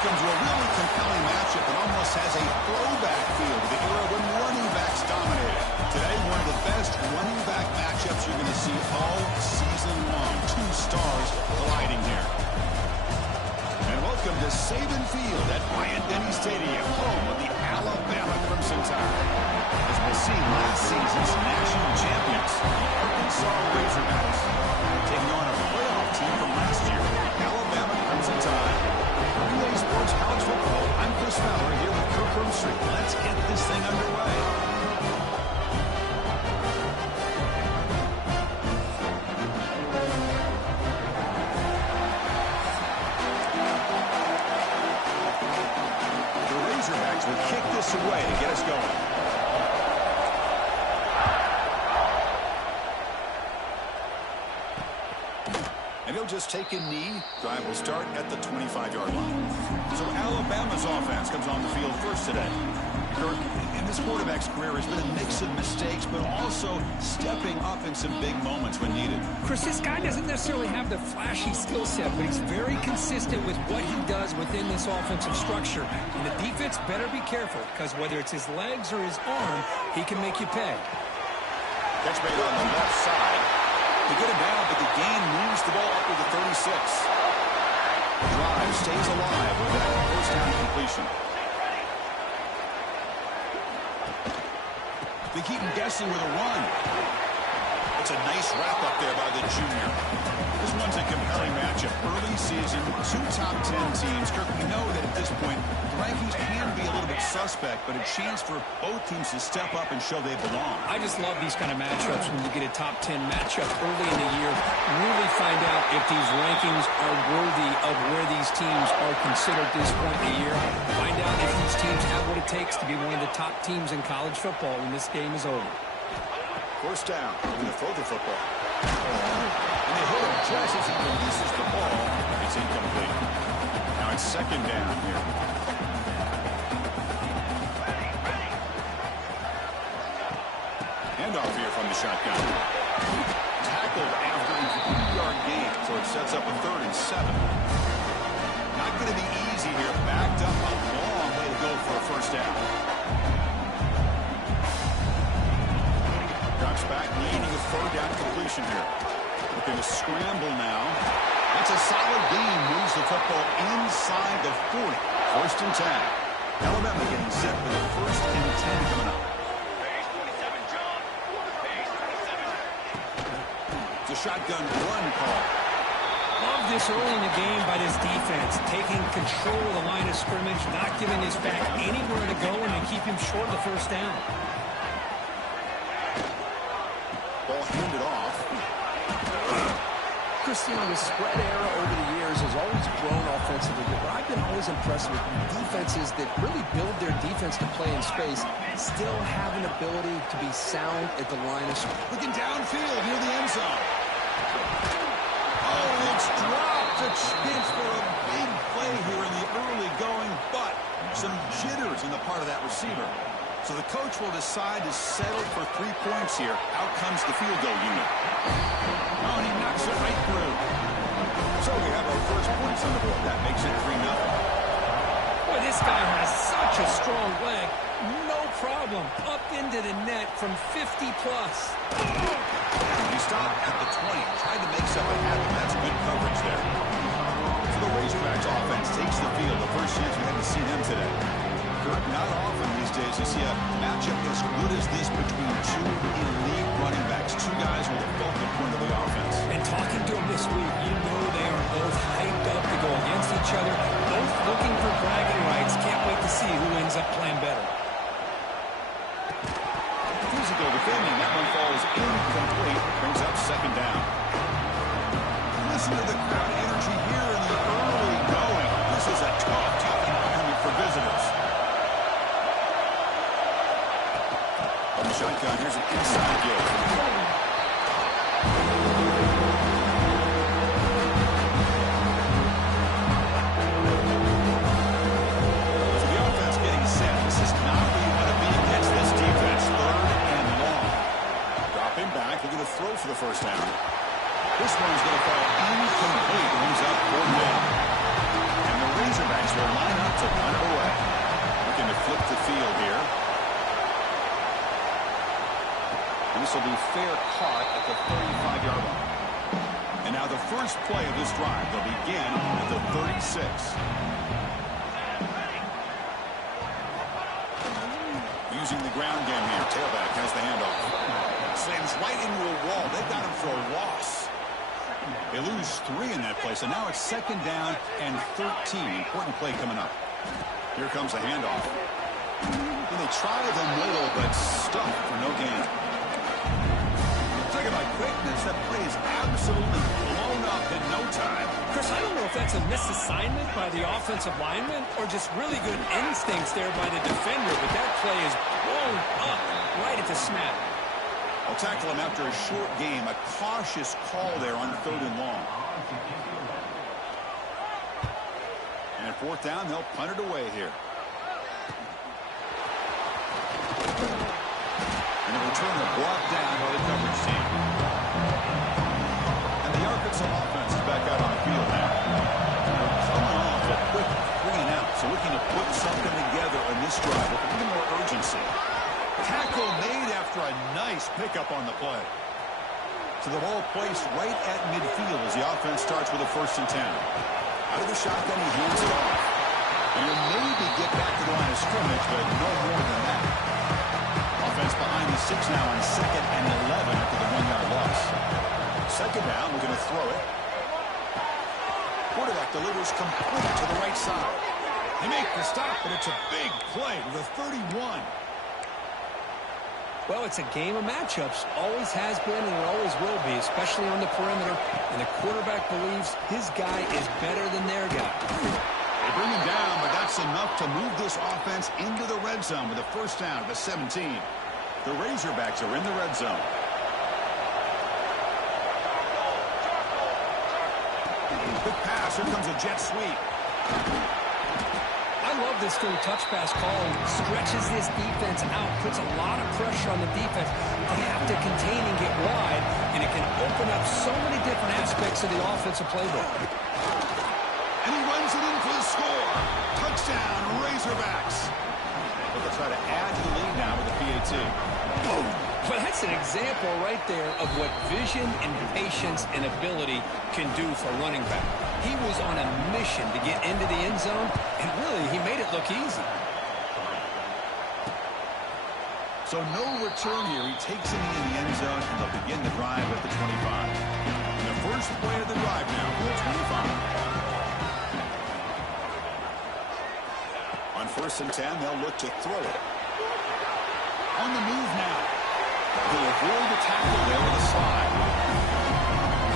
Welcome to a really compelling matchup that almost has a throwback feel to the era when running backs dominated. Today, one of the best running back matchups you're going to see all season long. Two stars colliding here. And welcome to Saban Field at Bryant-Denny Stadium, home of the Alabama Crimson Tide. As we'll see, last season's national champions, the Arkansas Razorbacks, taking on a playoff team from last year, the Alabama Crimson Tide. EA Sports College Football, I'm Chris Fowler here with Kirk Herbstreit. Let's get this thing underway. The Razorbacks will kick this away to get us going. And he'll just take a knee. Drive will start at the 25-yard line. So Alabama's offense comes on the field first today. Kirk, in this quarterback's career, has been a mix of mistakes, but also stepping up in some big moments when needed. Chris, this guy doesn't necessarily have the flashy skill set, but he's very consistent with what he does within this offensive structure. And the defense better be careful, because whether it's his legs or his arm, he can make you pay. Catch made on the left side. To get him down, but the gain moves the ball up to the 36. Drive stays alive with that first down completion. They keep him guessing with a run. It's a nice wrap up there by the junior. This one's a compelling matchup. Early season, two top 10 teams. Kirk, we know that at this point, the rankings can be a little bit suspect, but a chance for both teams to step up and show they belong. I just love these kind of matchups when you get a top 10 matchup early in the year. Really find out if these rankings are worthy of where these teams are considered at this point in the year. Find out if these teams have what it takes to be one of the top teams in college football when this game is over. First down. They're going to throw the football. And they hit him just as he releases the ball. It's incomplete. Now it's second down here. Handoff here from the shotgun. Tackled after a 3-yard gain, so it sets up a 3rd and 7. Not going to be easy here. Backed up a long way to go for a first down. Drops back, needing a 3rd down completion here. Looking to scramble now. That's a solid gain. Moves the football inside the 40. 1st and 10. Alabama getting set for the 1st and 10 coming up. It's a shotgun run call. Love this early in the game by this defense. Taking control of the line of scrimmage, not giving his back anywhere to go, and to keep him short of the first down. Ball handed off. Christian, the spread era over the years has always grown offensively, but I've been always impressed with defenses that really build their defense to play in space, still have an ability to be sound at the line of scrimmage. Looking downfield near the end zone. Oh, it's dropped. A chance for a big play here in the early going, but some jitters on the part of that receiver. So the coach will decide to settle for 3 points here. Out comes the field goal unit. Oh, and he knocks it right through. So we have our first points on the board. That makes it 3-0. Boy, this guy has such a strong leg. No problem. Up into the net from 50-plus. He stopped at the 20. Tried to make something happen. That's good coverage there. So the Razorbacks offense takes the field. The first chance we haven't seen him today. Kirk, not often these days you see a matchup as good as this between two elite running backs. Two guys with a focal point of the offense. And talking to him this week, you know they are both hyped up to go against each other. Both looking for bragging rights. Can't wait to see who ends up playing better. Physical defending. That one falls incomplete. Brings up second down. Listen to the crowd energy here in the early going. This is a tough environment for visitors. On the shotgun, here's an inside give. So the offense getting set. This is not where you want to be against this defense. 3rd and long. Dropping back, looking to throw for the first down. This one's going to fall incomplete. Brings up 4th down. And the Razorbacks will line And this will be fair caught at the 35-yard line. And now the first play of this drive. They'll begin at the 36. Using the ground game here. Tailback has the handoff. Slams right into a wall. They've got him for a loss. They lose 3 in that play, so now it's second down and 13. Important play coming up. Here comes the handoff. And they try the middle, but stuck for no gain. Talk about quickness. That play is absolutely blown up in no time. Chris, I don't know if that's a misassignment by the offensive lineman or just really good instincts there by the defender, but that play is blown up right at the snap. I'll tackle him after a short game. A cautious call there on 3rd and long. And at 4th down, they'll punt it away here. And they return the block down by the coverage team. And the Arkansas offense is back out on the field now. They're coming off a quick 3 and out, so looking to put something together on this drive with a little more urgency. Tackle made after a nice pickup on the play. So the ball placed right at midfield as the offense starts with a 1st and 10. Out of the shotgun, he hands it off. And he'll maybe get back to the line of scrimmage, but no more than that. Offense behind the 6 now on 2nd and 11 after the 1-yard loss. 2nd down, we're going to throw it. Quarterback delivers complete to the right side. They make the stop, but it's a big play to the 31. Well, it's a game of matchups. Always has been and it always will be, especially on the perimeter. And the quarterback believes his guy is better than their guy. They bring him down, but that's enough to move this offense into the red zone with a 1st down at the 17. The Razorbacks are in the red zone. Quick pass. Here comes a jet sweep. I love this through touch pass call. Stretches this defense out, puts a lot of pressure on the defense. They have to contain and get wide, and it can open up so many different aspects of the offensive playbook. And he runs it in for the score. Touchdown, Razorbacks. But they'll try to add to the lead now with the PAT. Well, that's an example right there of what vision and patience and ability can do for running back. He was on a mission to get into the end zone, and really, he made it look easy. So no return here. He takes it in the end zone, and they'll begin the drive at the 25. And the first play of the drive now for the 25. On 1st and 10, they'll look to throw it. On the move now. He'll avoid the tackle there with a slide.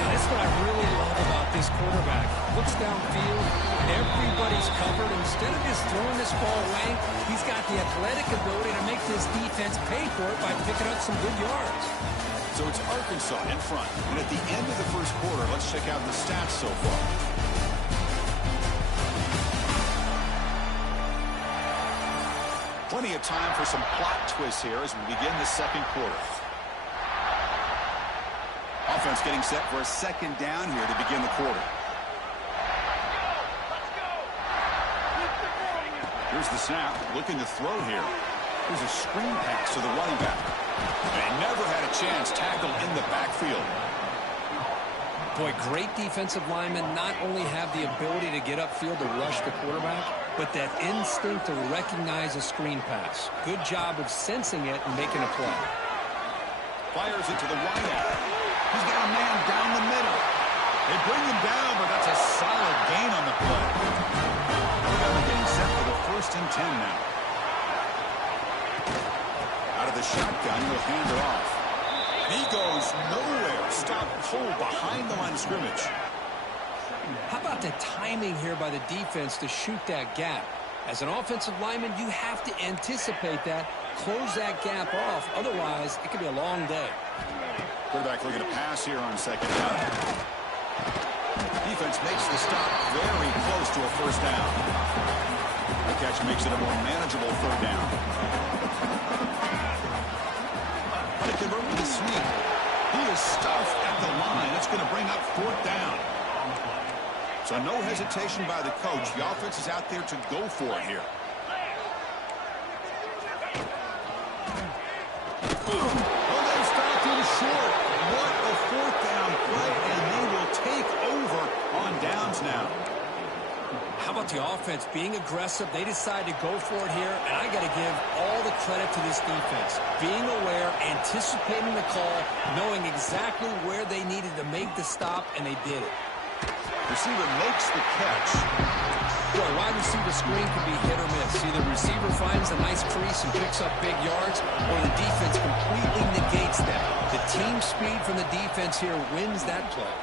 That's what I really love about this quarterback. Looks downfield, everybody's covered. Instead of just throwing this ball away, he's got the athletic ability to make this defense pay for it by picking up some good yards. So it's Arkansas in front. And at the end of the first quarter, let's check out the stats so far. Plenty of time for some plot twists here as we begin the second quarter. Offense getting set for a 2nd down here to begin the quarter. Here's the snap, looking to throw here. Here's a screen pass to the running back. They never had a chance tackled in the backfield. Boy, great defensive linemen not only have the ability to get upfield to rush the quarterback, but that instinct to recognize a screen pass. Good job of sensing it and making a play. Fires it to the wide out. He's got a man down the middle. They bring him down, but that's a solid gain on the play. They're getting set for the 1st and 10 now. Out of the shotgun, he'll hand it off. He goes nowhere. Stop cold behind the line of scrimmage. How about the timing here by the defense to shoot that gap? As an offensive lineman, you have to anticipate that, close that gap off. Otherwise, it could be a long day. Quarterback looking to pass here on 2nd down. Defense makes the stop very close to a 1st down. The catch makes it a more manageable 3rd down. They convert with the sweep. He is stuffed at the line. It's going to bring up 4th down. So no hesitation by the coach. The offense is out there to go for it here. Oh, they stop short. What a fourth down play, and they will take over on downs now. How about the offense being aggressive? They decide to go for it here, and I got to give all the credit to this defense. Being aware, anticipating the call, knowing exactly where they needed to make the stop, and they did it. Receiver makes the catch. Boy, wide receiver screen can be hit or miss. Either receiver finds a nice crease and picks up big yards, or the defense completely negates that. The team speed from the defense here wins that play.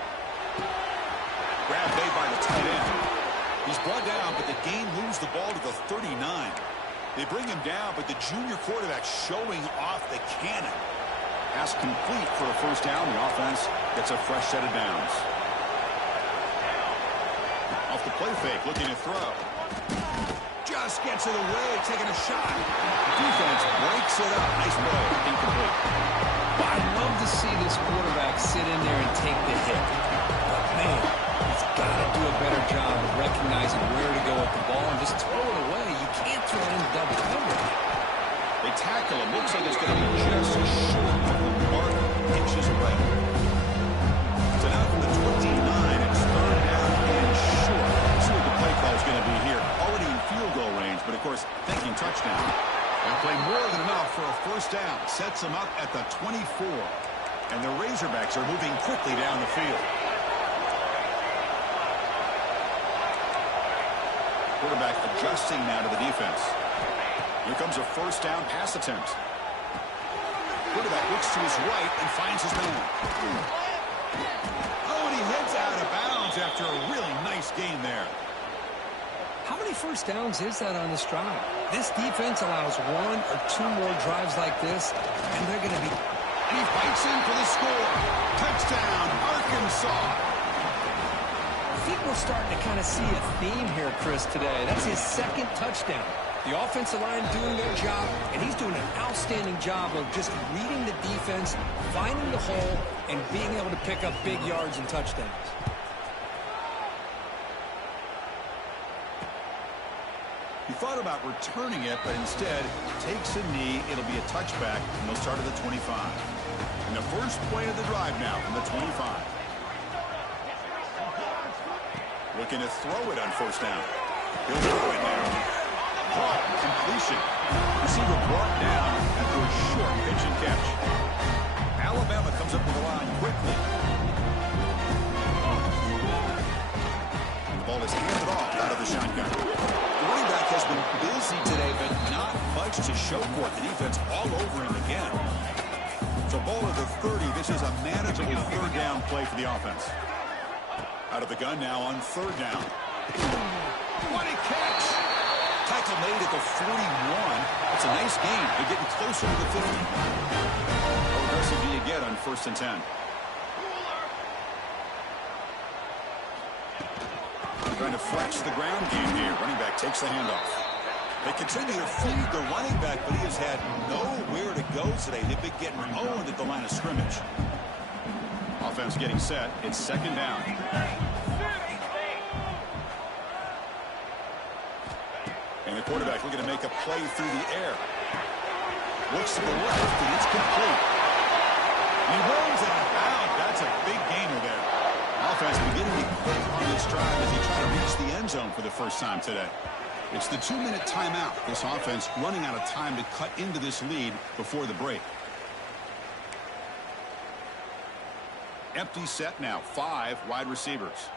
Grab made by the tight end. He's brought down, but the game moves the ball to the 39. They bring him down, but the junior quarterback showing off the cannon. Pass complete for a first down. The offense gets a fresh set of downs. Off the play fake, looking to throw. Just gets it away, taking a shot. Defense breaks it up. Nice play, incomplete. Well, I'd love to see this quarterback sit in there and take the hit. But, man, he's got to do a better job of recognizing where to go with the ball and just throw it away. You can't throw it in double coverage. They tackle him. Looks like it's going to be just short of the mark. Inches away. So now from the 29, it's third down and short. Let's see what the play call is going to be here. Already in field goal range, but of course, thinking touchdown. They'll play more than enough for a first down. Sets them up at the 24. And the Razorbacks are moving quickly down the field. Quarterback adjusting now to the defense. Here comes a first down pass attempt. Quarterback looks to his right and finds his man. Oh, and he heads out of bounds after a really nice game there. How many first downs is that on this drive? This defense allows one or two more drives like this, and they're going to be... And he fights in for the score. Touchdown, Arkansas. I think we're starting to kind of see a theme here, Chris, today. That's his second touchdown. The offensive line doing their job, and he's doing an outstanding job of just reading the defense, finding the hole, and being able to pick up big yards and touchdowns. He thought about returning it, but instead takes a knee. It'll be a touchback, and they'll start at the 25. And the first play of the drive now from the 25. Looking to throw it on first down. He'll throw it now. Caught, completion. Receiver brought down after a short pitch and catch. Alabama comes up to the line quickly. The ball is handed off out of the shotgun. The running back has been busy today, but not much to show for it. The defense all over him again. So ball at the 30. This is a manageable third down play for the offense. Out of the gun now on third down. What a catch! Tackle made at the 41. It's a nice gain. They're getting closer to the 50. How aggressive do you get on first and 10? Trying to flex the ground game here. Running back takes the handoff. They continue to feed the running back, but he has had nowhere to go today. They've been getting owned at the line of scrimmage. Offense getting set. It's second down. And the quarterback looking to make a play through the air. Looks to the left, and it's complete. He rolls it out. That's a big gainer there. Offense beginning to quick on this drive as he tries to reach the end zone for the first time today. It's the 2-minute timeout. This offense running out of time to cut into this lead before the break. Empty set now. 5 wide receivers.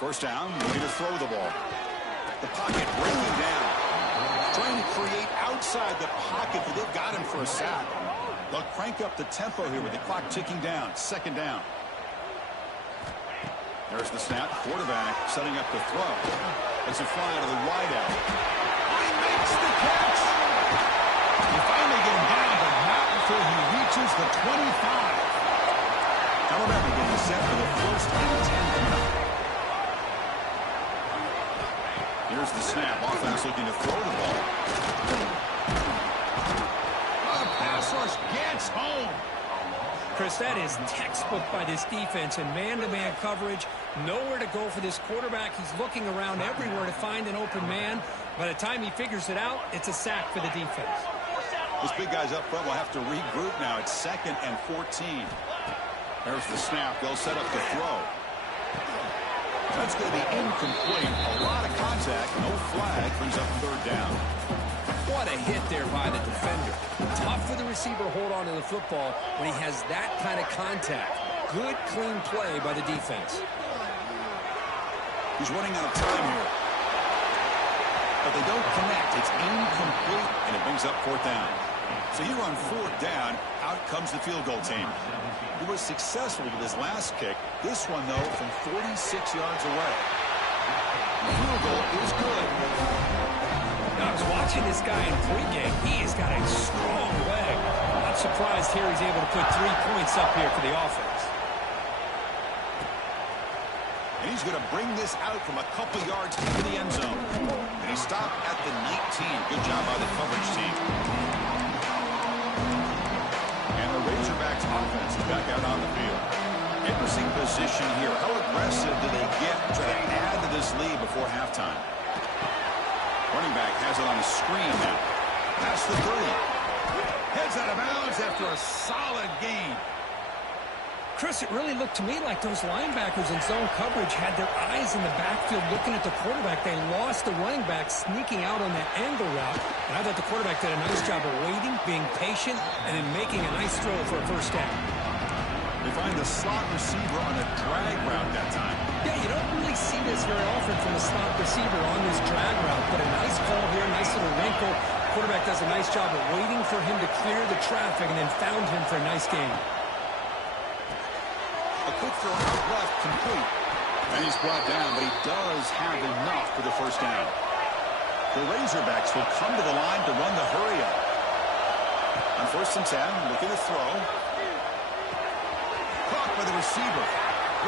First down, looking to throw the ball. The pocket breaking down. Trying to create outside the pocket, but they've got him for a sack. They'll crank up the tempo here with the clock ticking down. Second down. There's the snap. Quarterback setting up the throw. It's a fly to the wideout. He makes the catch. He finally get him down, but not until he reaches the 25. Alabama getting set for the first and 10 coming up. Here's the snap. Offense looking to throw the ball. The pass rush gets home. Chris, that is textbook by this defense in man-to-man coverage. Nowhere to go for this quarterback. He's looking around everywhere to find an open man. By the time he figures it out, it's a sack for the defense. Those big guys up front will have to regroup now. It's 2nd and 14. There's the snap. They'll set up the throw. That's going to be incomplete. A lot of contact. No flag. Brings up 3rd down. What a hit there by the defender. Tough for the receiver to hold on to the football when he has that kind of contact. Good, clean play by the defense. He's running out of time here. But they don't connect. It's incomplete, and it brings up 4th down. So here on 4th down, out comes the field goal team. He was successful with his last kick. This one, though, from 46 yards away. The field goal is good. Now, I was watching this guy in pregame. He has got a strong leg. Not surprised here he's able to put 3 points up here for the offense. And he's going to bring this out from a couple yards into the end zone. And he stopped at the 19. Good job by the coverage team. And the Razorbacks offense is back out on the field. Interesting position here. How aggressive do they get to try to add to this lead before halftime? Running back has it on the screen now. Past the 30. Heads out of bounds after a solid gain. Chris, it really looked to me like those linebackers in zone coverage had their eyes in the backfield looking at the quarterback. They lost the running back sneaking out on that angle route. And I thought the quarterback did a nice job of waiting, being patient, and then making a nice throw for a 1st down. They find the slot receiver on a drag route that time. Yeah, you don't really see this very often from a slot receiver on this drag route, but a nice call here, nice little wrinkle. Quarterback does a nice job of waiting for him to clear the traffic and then found him for a nice gain. A quick throw out left, complete. And he's brought down, but he does have enough for the 1st down. The Razorbacks will come to the line to run the hurry up. On 1st and 10, looking to throw. Caught by the receiver.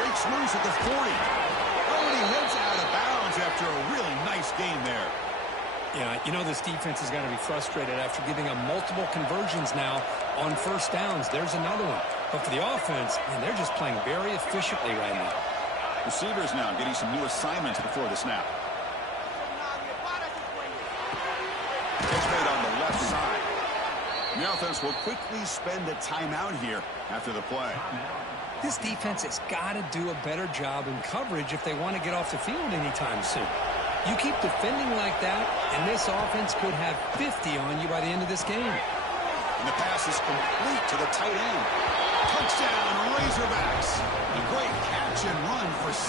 Breaks loose at the 40. Oh, and he heads out of bounds after a really nice game there. Yeah, you know this defense is going to be frustrated after giving them multiple conversions now on 1st downs. There's another one. But for the offense, man, they're just playing very efficiently right now. Receivers now getting some new assignments before the snap. It's made on the left side. The offense will quickly spend a timeout here after the play. This defense has got to do a better job in coverage if they want to get off the field anytime soon. You keep defending like that, and this offense could have 50 on you by the end of this game. And the pass is complete to the tight end. Touchdown, Razorbacks. A great catch and run for 6.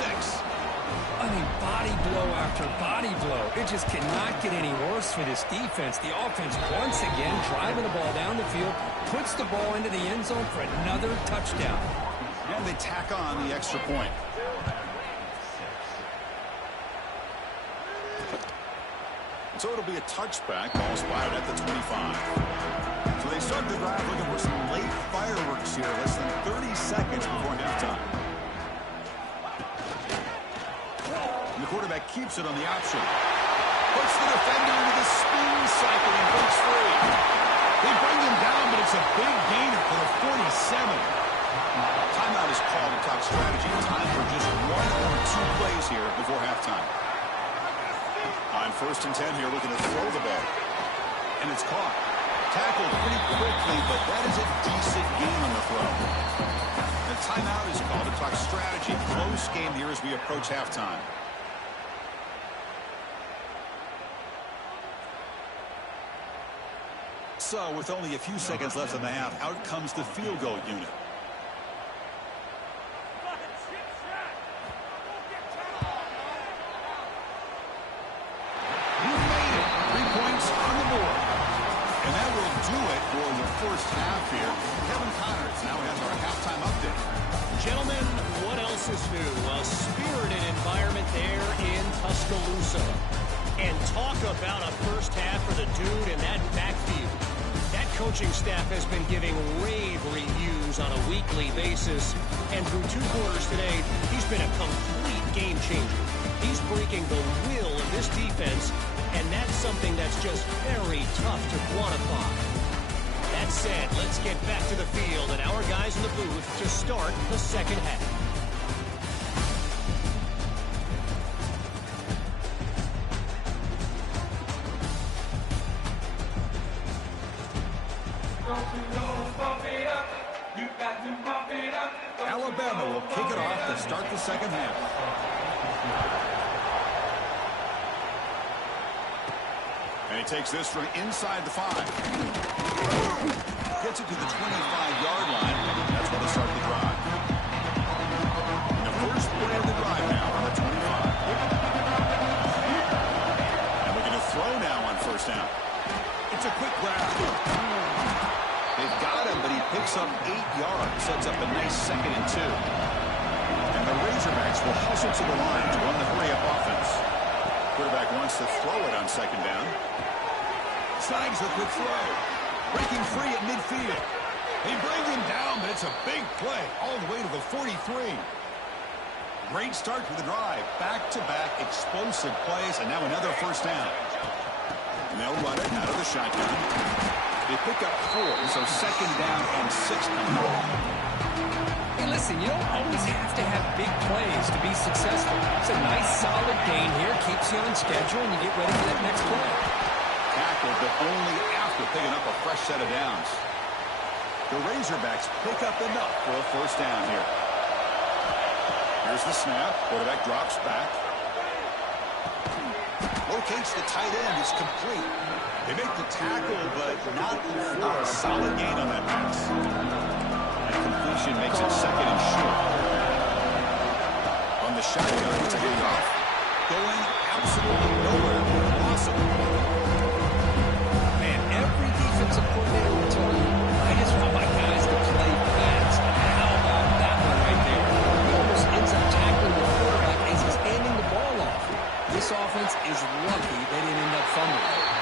I mean, body blow after body blow. It just cannot get any worse for this defense. The offense, once again, driving the ball down the field, puts the ball into the end zone for another touchdown. And they tack on the extra point. So it'll be a touchback. Ball spotted at the 25. So they start the drive looking for some late fireworks here. Less than 30 seconds before halftime. And the quarterback keeps it on the option. Puts the defender into the spin cycle and breaks free. They bring him down, but it's a big gainer for the 47. Timeout is called to talk strategy. Time for just 1 or 2 plays here before halftime. On 1st and 10 here, looking to throw the ball. And it's caught. Tackled pretty quickly, but that is a decent gain on the throw. The timeout is called to talk strategy. Close game here as we approach halftime. So, with only a few seconds left in the half, out comes the field goal unit. First half here. Kevin Connors now has our halftime update. Gentlemen, what else is new? A spirited environment there in Tuscaloosa. And talk about a first half for the dude in that backfield. That coaching staff has been giving rave reviews on a weekly basis. And through 2 quarters today, he's been a complete game changer. He's breaking the will of this defense, and that's something that's just very tough to quantify. That that said, let's get back to the field and our guys in the booth to start the second half. Alabama will kick it off to start the second half. And he takes this from inside the 5. Gets it to the 25-yard line. That's where they start the drive. And the first play of the drive now on the 25. And we're going to throw now on first down. It's a quick grab. They've got him, but he picks up 8 yards. Sets up a nice 2nd and 2. And the Razorbacks will hustle to the line to run the hurry-up offense. Quarterback wants to throw it on second down. Signs a quick throw. Breaking free at midfield. They bring him down, but it's a big play all the way to the 43. Great start to the drive. Back-to-back explosive plays, and now another first down. And they'll run it out of the shotgun. They pick up 4, so second down and 6 coming up. Hey, listen, you don't always have to have big plays to be successful. It's a nice, solid gain here. Keeps you on schedule, and you get ready for that next play. Tackled, but only after picking up a fresh set of downs. The Razorbacks pick up enough for a first down here. Here's the snap. Quarterback drops back. Locates the tight end. It's complete. They make the tackle, but not a solid gain on that pass. And completion makes it 2nd and short. On the shotgun, it's a handoff. Going absolutely nowhere. Awesome. Man, every defensive coordinator will tell you, I just want my guys to play fast. How about that one right there? He almost ends up tackling the quarterback as he's handing the ball off. This offense is lucky they didn't end up fumbling.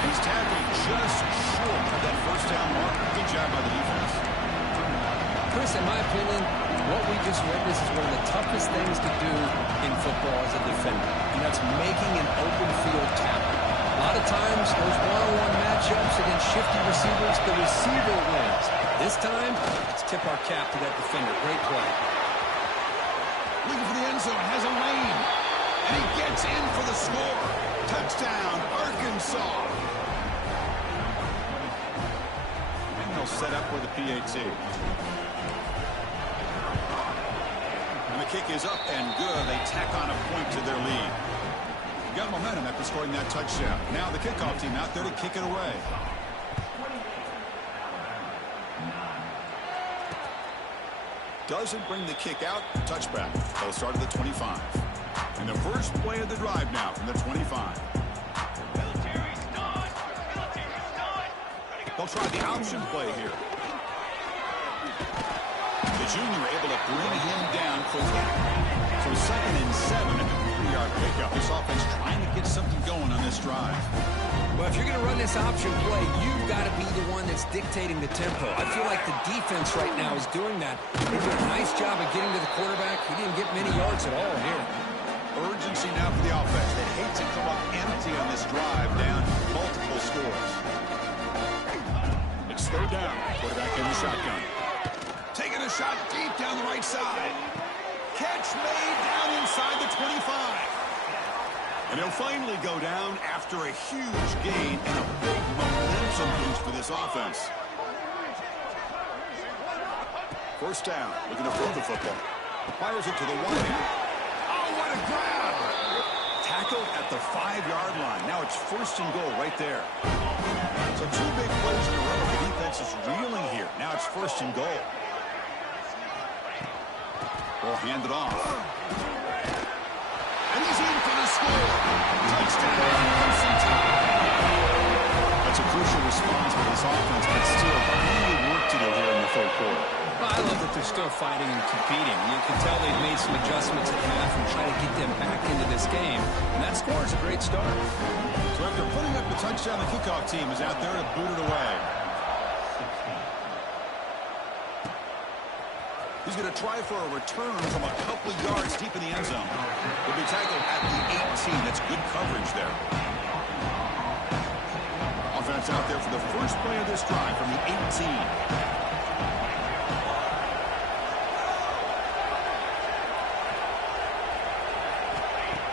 He's tackled just short of that first down mark. Good job by the defense. Chris, in my opinion, what we just witnessed is one of the toughest things to do in football as a defender, and that's making an open field tackle. A lot of times, those one-on-one matchups against shifty receivers, the receiver wins. This time, let's tip our cap to that defender. Great play. Looking for the end zone, has a lane, and he gets in for the score. Touchdown, Arkansas. And they'll set up with the PAT. And the kick is up and good. They tack on a point to their lead. Got momentum after scoring that touchdown. Now the kickoff team out there to kick it away. Doesn't bring the kick out. Touchback. They'll start at the 25. And the first play of the drive now from the 25. They'll try the option play here. The junior able to bring him down quickly. So 2nd and 7 at the 3-yard pickup. This offense trying to get something going on this drive. Well, if you're going to run this option play, you've got to be the one that's dictating the tempo. I feel like the defense right now is doing that. They did a nice job of getting to the quarterback. He didn't get many yards at all here. Urgency now for the offense. They hate to come up empty on this drive, down multiple scores. It's 3rd down. Quarterback in the shotgun. Taking a shot deep down the right side. Catch made down inside the 25. And he'll finally go down after a huge gain and a big momentum boost for this offense. First down. Looking to throw the football. Fires it to the 1. Oh, what a grab! Tackled at the 5-yard line. Now it's 1st and goal right there. So 2 big plays in a row. The defense is reeling here. Now it's 1st and goal. Ball handed off. And he's in for the score. Touchdown, Crimson Tide. That's a crucial response for this offense, but still really work to do here in the 3rd quarter. Well, I love that they're still fighting and competing. You can tell they've made some adjustments at half and try to get them back into this game. And that score is a great start. So after putting up the touchdown, the kickoff team is out there to boot it away. He's going to try for a return from a couple yards deep in the end zone. He'll be tackled at the 18. That's good coverage there. Offense offense out there for the first play of this drive from the 18.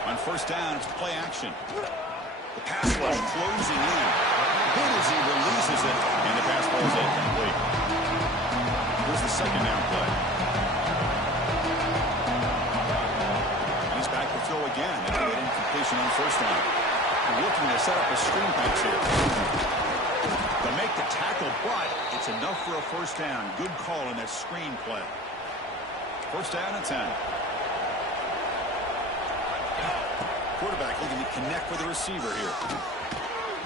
On first down, it's play action. The pass rush closing in. Good as he releases it, and the pass ball is incomplete. Here's the second down play. And he's back to throw again after that incompletion on first down. Looking to set up a screen pass here. To make the tackle, but it's enough for a first down. Good call in that screen play. First down and 10. Quarterback looking to connect with the receiver here.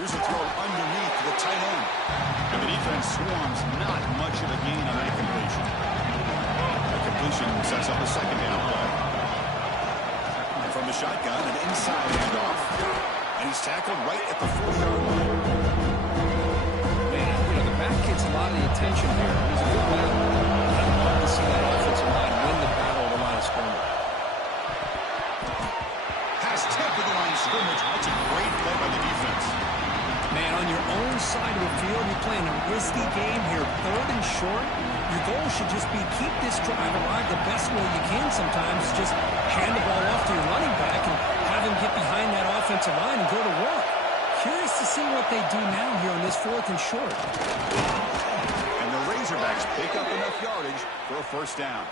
Here's a throw underneath to the tight end. And the defense swarms, not much of a gain on that completion. The completion sets up a second down play. And from the shotgun, an inside handoff. And he's tackled right at the 40-yard line. Man, the back gets a lot of the attention here. He's a good battle. I'd love to see that offensive line win the battle of the line of scrimmage. Pass tip of the line of scrimmage. That's a great play by the defense. Man, on your own side of the field, you're playing a risky game here. 3rd and short. Your goal should just be keep this drive alive the best way you can sometimes. Just hand the ball off to your running back and have him get behind that offensive line and go to work. Curious to see what they do now here on this 4th and short. And the Razorbacks pick up enough yardage for a first down.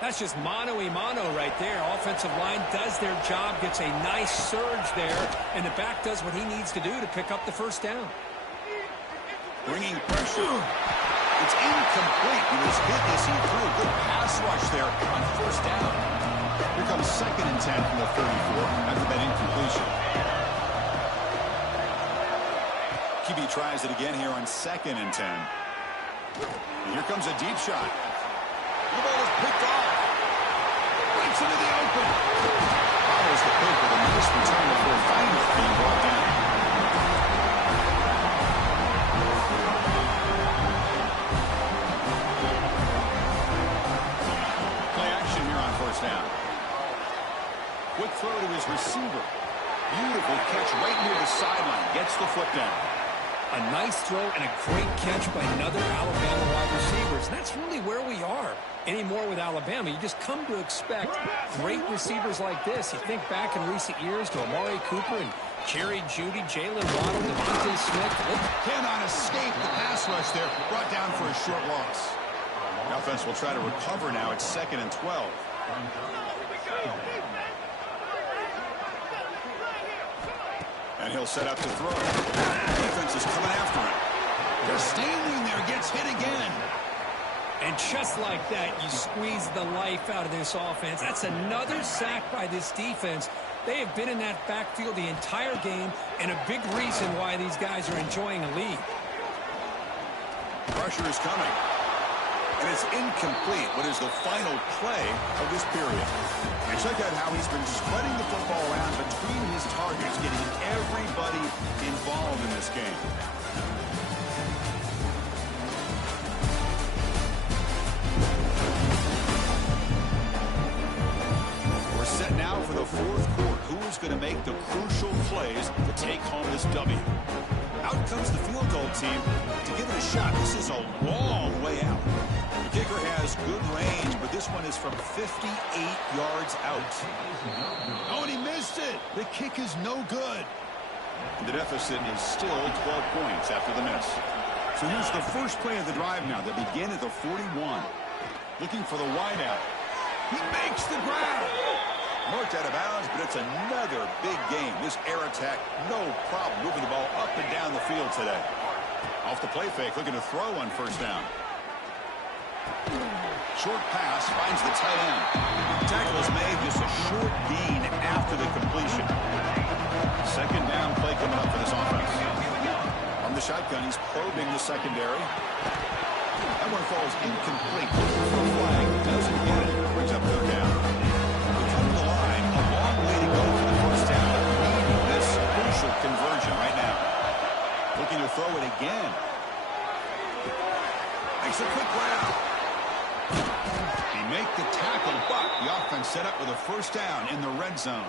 That's just mano-a-mano right there. Offensive line does their job, gets a nice surge there, and the back does what he needs to do to pick up the first down. Bringing pressure. It's incomplete. He was hit as he threw a good pass rush there on first down. Here comes 2nd and 10 from the 34 after that incompletion. QB tries it again here on 2nd and 10. And here comes a deep shot. The ball is picked off. Breaks into the open. Follows the pick with a nice return before finally being brought down. Play action here on first down. Quick throw to his receiver. Beautiful catch right near the sideline. Gets the foot down. A nice throw and a great catch by another Alabama wide receiver. And that's really where we are anymore with Alabama. You just come to expect great receivers like this. You think back in recent years to Amari Cooper and Jerry Jeudy, Jalen Waddle, Devontae Smith. Cannot escape the pass rush there. Brought down for a short loss. The offense will try to recover now. It's 2nd and 12. And he'll set up to throw. Defense is coming after him. They're standing there. Gets hit again. And just like that, you squeeze the life out of this offense. That's another sack by this defense. They have been in that backfield the entire game, and a big reason why these guys are enjoying a lead. Pressure is coming. And it's incomplete. What is the final play of this period? And check out how he's been spreading the football around between his targets, getting everybody involved in this game. We're set now for the 4th quarter. Who is going to make the crucial plays to take home this W? Out comes the field goal team to give it a shot. This is a long way out. The kicker has good range, but this one is from 58 yards out. Oh, and he missed it. The kick is no good. And the deficit is still 12 points after the miss. So here's the first play of the drive now. They begin at the 41. Looking for the wideout. He makes the grab. Marked out of bounds, but it's another big game. This air attack, no problem moving the ball up and down the field today. Off the play fake, looking to throw on first down. Short pass finds the tight end. Tackle is made, just a short gain after the completion. Second down play coming up for this offense. From the shotgun, he's probing the secondary. That one falls incomplete. Looking for a flag, doesn't get it. Brings up 3rd down. We come to the line, a long way to go for the first down. Needing this crucial conversion right now. Looking to throw it again. Makes a quick grab. He make the tackle, but the offense set up with a first down in the red zone.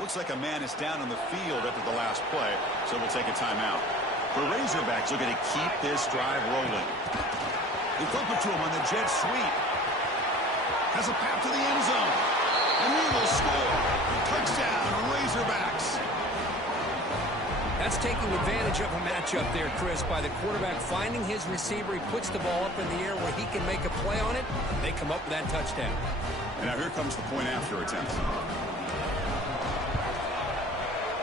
Looks like a man is down on the field after the last play, so we'll take a timeout. The Razorbacks looking to keep this drive rolling. They flip it to him on the jet sweep. Has a path to the end zone. And he will score. Touchdown, Razorbacks. That's taking advantage of a matchup there, Chris, by the quarterback finding his receiver. He puts the ball up in the air where he can make a play on it. They come up with that touchdown. And now here comes the point after attempt.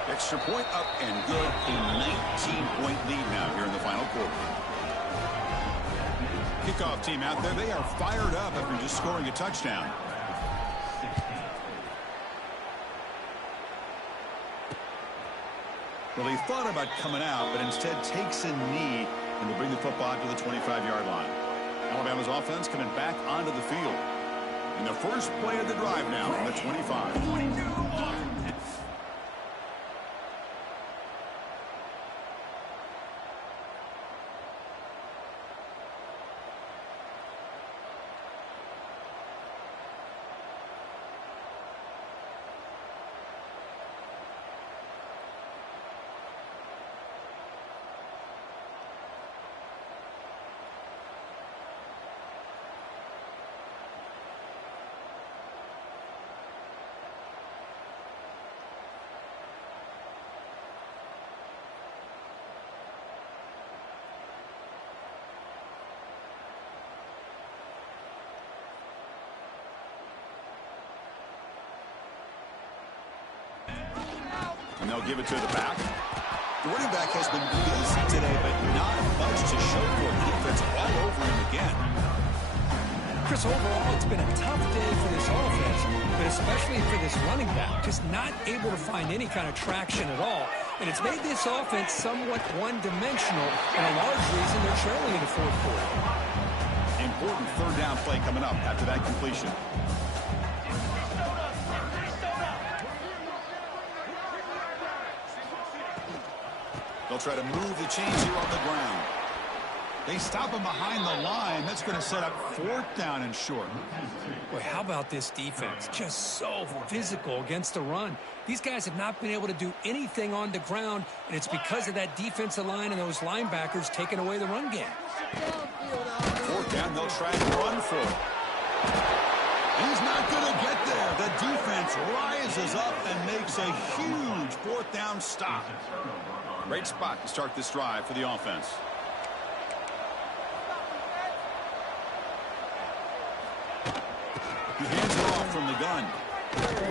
Extra point up and good. A 19-point lead now here in the final quarter. Kickoff team out there. They are fired up after just scoring a touchdown. Well, he thought about coming out, but instead takes a knee, and they bring the football to the 25-yard line. Alabama's offense coming back onto the field. In the first play of the drive now from the 25. And they'll give it to the back. The running back has been busy today, but not much to show for it. Defense all over him again. Chris, overall, it's been a tough day for this offense, but especially for this running back. Just not able to find any kind of traction at all. And it's made this offense somewhat one-dimensional, and a large reason they're trailing in the fourth quarter. Important third down play coming up after that completion. They'll try to move the chains here on the ground. They stop him behind the line. That's going to set up fourth down and short. Boy, how about this defense? Just so physical against the run. These guys have not been able to do anything on the ground, and it's because of that defensive line and those linebackers taking away the run game. Fourth down, they'll try and run for it. He's not going to get there. The defense rises up and makes a huge fourth down stop. Great spot to start this drive for the offense. He hands it off from the gun.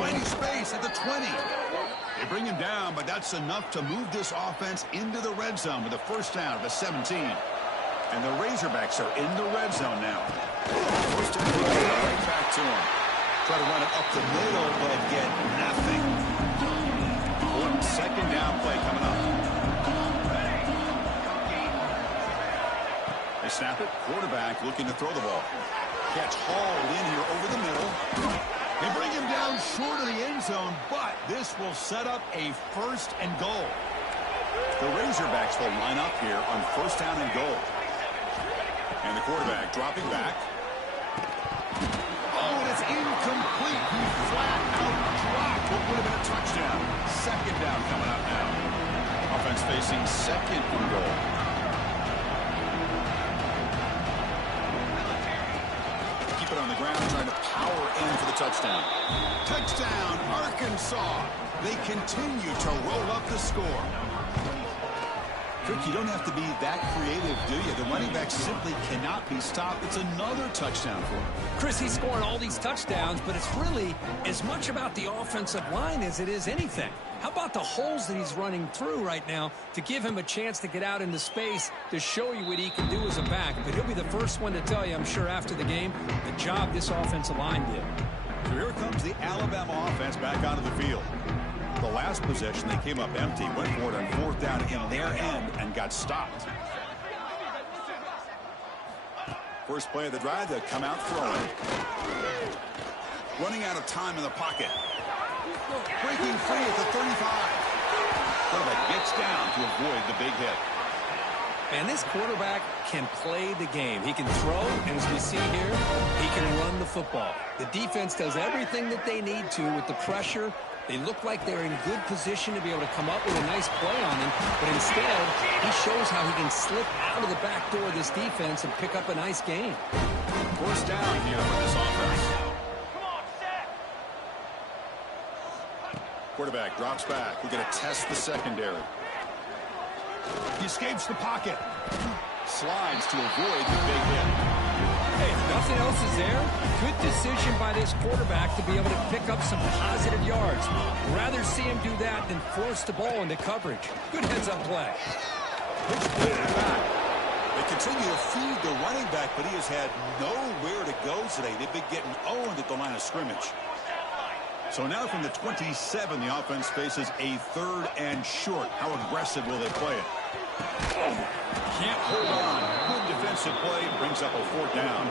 Finding space at the 20. They bring him down, but that's enough to move this offense into the red zone with a first down at the 17. And the Razorbacks are in the red zone now. First and goal, right back to him. Try to run it up the middle, but get nothing. Important second down play coming up. They snap it. Quarterback looking to throw the ball. Catch hauled in here over the middle. They bring him down short of the end zone, but this will set up a first and goal. The Razorbacks will line up here on first down and goal. And the quarterback dropping back. Oh, and it's incomplete. He flat out dropped what would have been a touchdown. Second down coming up now. Offense facing second and goal. On the ground, trying to power in for the touchdown. Touchdown, Arkansas. They continue to roll up the score. Trick, you don't have to be that creative, do you? The running back simply cannot be stopped. It's another touchdown for him. Chris, he's scoring all these touchdowns, but it's really as much about the offensive line as it is anything. How about the holes that he's running through right now to give him a chance to get out into space to show you what he can do as a back? But he'll be the first one to tell you, I'm sure, after the game, the job this offensive line did. So here comes the Alabama offense back onto the field. The last possession, they came up empty, went for it on fourth down in their end, and got stopped. First play of the drive, they come out throwing. Running out of time in the pocket. Breaking free at the 35. Quarterback gets down to avoid the big hit. And this quarterback can play the game. He can throw, and as we see here, he can run the football. The defense does everything that they need to with the pressure. They look like they're in good position to be able to come up with a nice play on him, but instead, he shows how he can slip out of the back door of this defense and pick up a nice gain. First down here for this offense. Quarterback drops back. We're going to test the secondary. He escapes the pocket. Slides to avoid the big hit. Hey, if nothing else is there, good decision by this quarterback to be able to pick up some positive yards. Rather see him do that than force the ball into coverage. Good heads-up play. They continue to feed the running back, but he has had nowhere to go today. They've been getting owned at the line of scrimmage. So now from the 27, the offense faces a 3rd and short. How aggressive will they play it? Can't hold on. Good defensive play. Brings up a 4th down.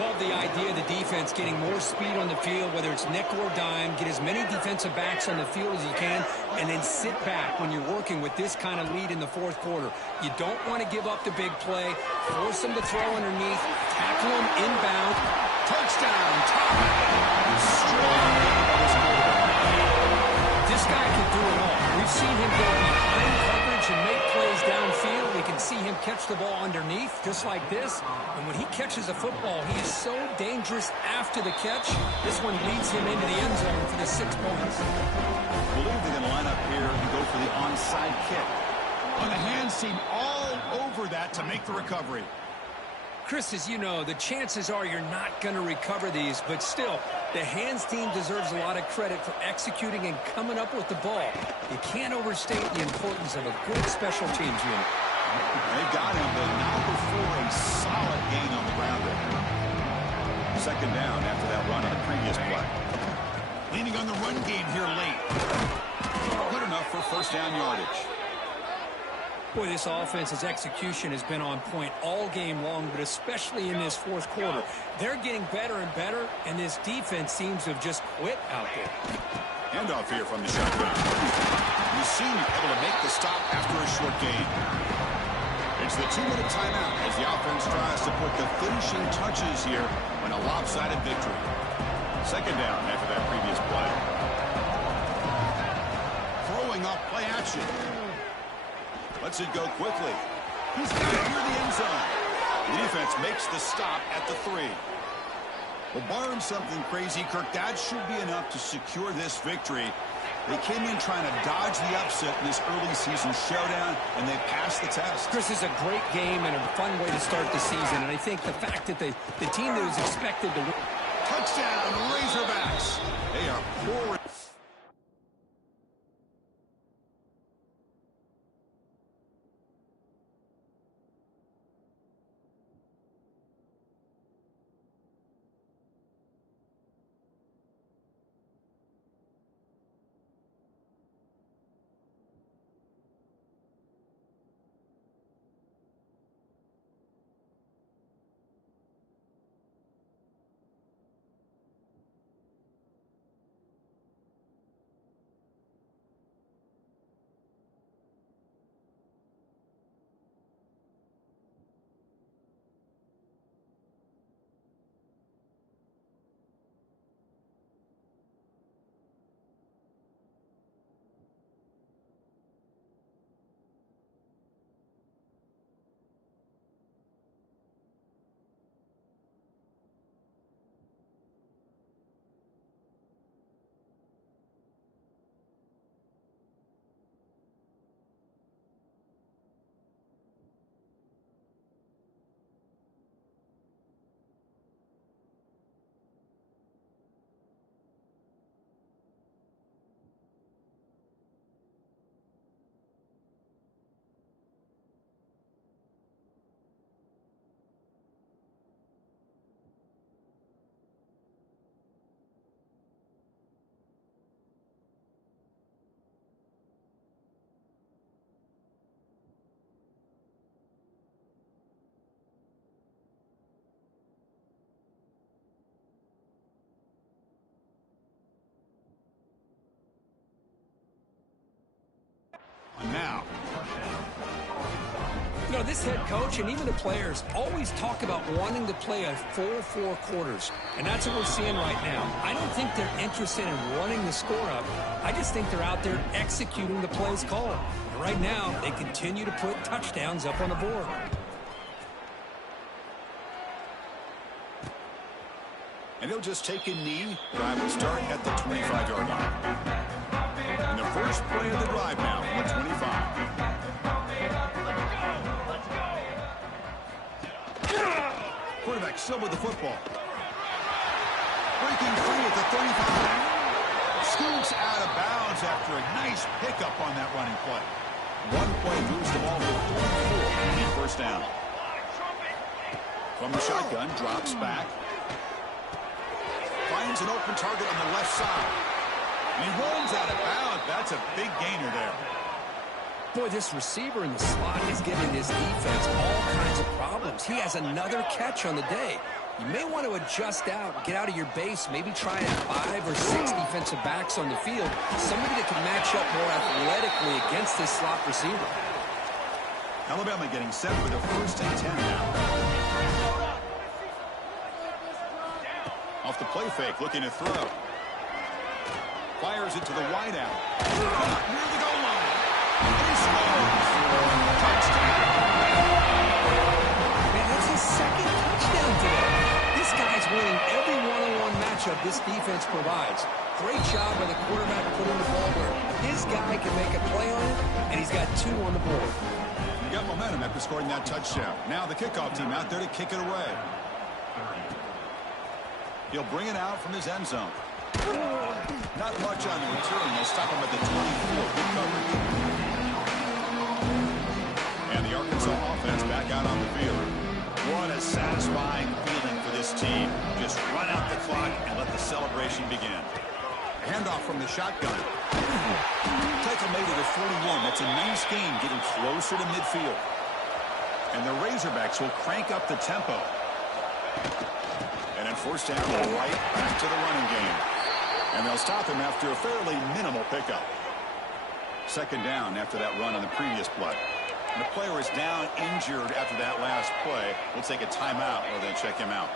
Love the idea of the defense getting more speed on the field, whether it's nickel or dime, get as many defensive backs on the field as you can, and then sit back when you're working with this kind of lead in the 4th quarter. You don't want to give up the big play. Force them to throw underneath. Tackle them inbound. Touchdown. This guy can do it all. We've seen him go behind coverage and make plays downfield. We can see him catch the ball underneath, just like this. And when he catches a football, he is so dangerous after the catch. This one leads him into the end zone for the 6 points. I believe they're going to line up here and go for the onside kick. And the hands seem all over that to make the recovery. Chris, as you know, the chances are you're not going to recover these, but still, the hands team deserves a lot of credit for executing and coming up with the ball. You can't overstate the importance of a good special teams unit. They got him, but now before a solid gain on the ground there. 2nd down after that run on the previous play. Leaning on the run game here late. Good enough for 1st down yardage. Boy, this offense's execution has been on point all game long, but especially in this 4th quarter. They're getting better and better, and this defense seems to have just quit out there. Handoff here from the shotgun. The senior able to make the stop after a short gain. It's the 2-minute timeout as the offense tries to put the finishing touches here in a lopsided victory. 2nd down after that previous play. Throwing up play action. Lets it go quickly. He's got it near the end zone. The defense makes the stop at the 3. Well, barring something crazy, Kirk, that should be enough to secure this victory. They came in trying to dodge the upset in this early season showdown, and they passed the test. Chris, is a great game and a fun way to start the season, and I think the fact that the team that was expected to win. Touchdown, Razorbacks. They are pouring. Now, You know, this head coach and even the players always talk about wanting to play a full 4 quarters, and that's what we're seeing right now. I don't think they're interested in running the score up. I just think they're out there executing the plays called. And right now, they continue to put touchdowns up on the board. And he'll just take a knee. Drive will start at the 25-yard line. And the first play of the drive now from the 25. Quarterback still with the football. Breaking free at the 35. Scoots out of bounds after a nice pickup on that running play. One play moves the ball to 44 and first down. From the shotgun, drops back. Finds an open target on the left side. And he rolls out of bounds. That's a big gainer there. Boy, this receiver in the slot is giving this defense all kinds of problems. He has another catch on the day. You may want to adjust out, get out of your base, maybe try 5 or 6 defensive backs on the field. Somebody that can match up more athletically against this slot receiver. Alabama getting set for the 1st and 10 now. Off the play fake, looking to throw. Fires it to the wideout. Near the goal line. And he scores. Touchdown. Man, that's his 2nd touchdown today. This guy's winning every one-on-one matchup this defense provides. Great job by the quarterback putting the ball where his guy can make a play on it, and he's got 2 on the board. He got momentum after scoring that touchdown. Now the kickoff team out there to kick it away. He'll bring it out from his end zone. Not much on the return. They'll stop him at the 24. Good coverage. And the Arkansas offense back out on the field. What a satisfying feeling for this team. Just run out the clock and let the celebration begin. Handoff from the shotgun. Tackle made at the 41. That's a nice game, getting closer to midfield. And the Razorbacks will crank up the tempo. And then first down, right back to the running game. And they'll stop him after a fairly minimal pickup. 2nd down after that run on the previous play. And the player is down injured after that last play. We'll take a timeout or they'll check him out.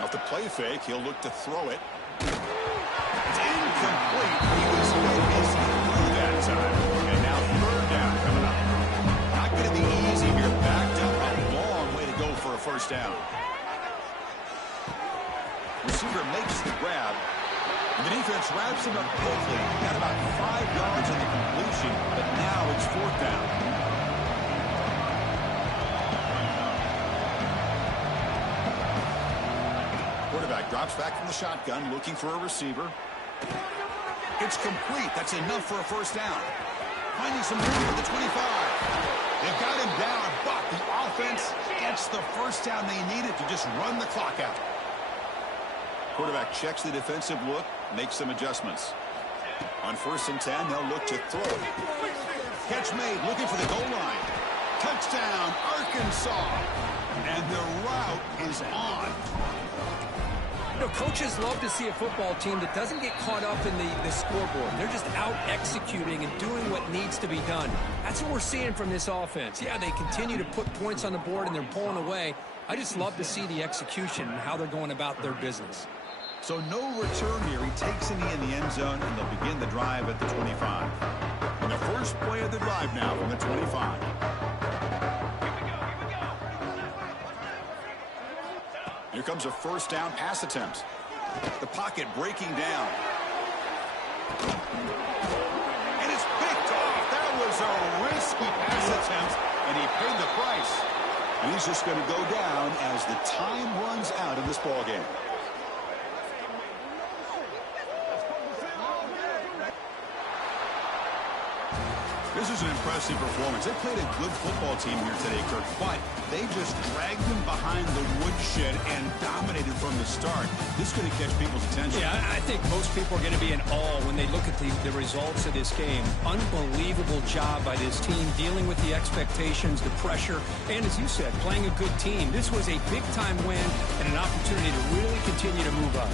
Off the play fake, he'll look to throw it. It's incomplete. He was busy through that time. And now 3rd down coming up. Not going to be easy here. Backed up a long way to go for a first down. Receiver makes the grab. And the defense wraps him up quickly. Got about 5 yards on the completion, but now it's 4th down. Quarterback drops back from the shotgun, looking for a receiver. It's complete. That's enough for a first down. Finding some room at the 25. They've got him down, but the offense gets the first down they needed to just run the clock out. Quarterback checks the defensive look, makes some adjustments. On 1st and 10, they'll look to throw. Catch made, looking for the goal line. Touchdown, Arkansas. And the route is on. You know, coaches love to see a football team that doesn't get caught up in the scoreboard. They're just out executing and doing what needs to be done. That's what we're seeing from this offense. Yeah, they continue to put points on the board and they're pulling away. I just love to see the execution and how they're going about their business. So no return here. He takes a knee in the end zone, and they'll begin the drive at the 25. And the first play of the drive now from the 25. Here comes a first down pass attempt. The pocket breaking down. And it's picked off. That was a risky pass attempt, and he paid the price. And he's just going to go down as the time runs out in this ballgame. This is an impressive performance. They played a good football team here today, Kirk, but they just dragged them behind the woodshed and dominated from the start. This is going to catch people's attention. Yeah, I think most people are going to be in awe when they look at the results of this game. Unbelievable job by this team, dealing with the expectations, the pressure, and as you said, playing a good team. This was a big-time win and an opportunity to really continue to move up.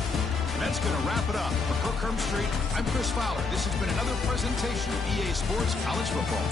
And that's going to wrap it up. For Kirk Herbstreit, I'm Chris Fowler. This has been another presentation of EA Sports College Football.